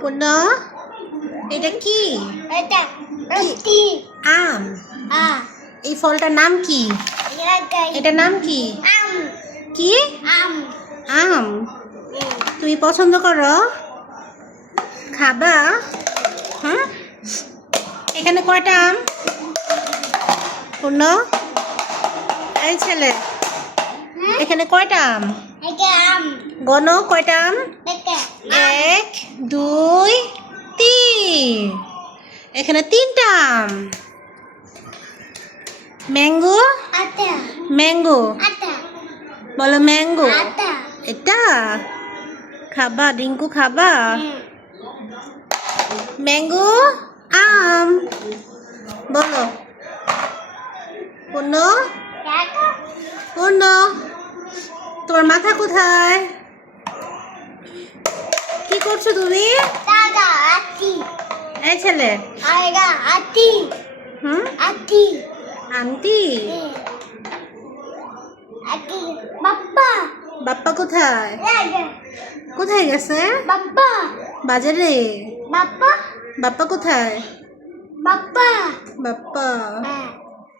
পূর্ণ এটা কি? এটা রুটি আম। আ এই ফলটার নাম কি? এটার নাম কি? আম কি? আম আম। তুমি পছন্দ করো? খাবা? হ্যাঁ। এখানে কয়টা আম? পূর্ণ এই ছেলে এখানে কয়টা আম? এটা আম গনো কয়টা আম? এটা 1 2 3 এখানে 3টা আম। ম্যাঙ্গো আটা ম্যাঙ্গো আটা বলো ম্যাঙ্গো। আটা এটা খাবা? ডিঙ্কু খাবা? ম্যাঙ্গো আম বলো। পূর্ণ টাকা পূর্ণ তোমার মাথা কোথায়? কি করছো তুমি? দাদা আটি এই ছেলে আয়গা আটি হুম আটি আন্টি আটি বাপ্পা বাপ্পা কোথায়? রাজা কোথায় গেছে? বাপ্পা বাজারে। বাপ্পা বাপ্পা কোথায়? বাপ্পা বাপ্পা হ্যাঁ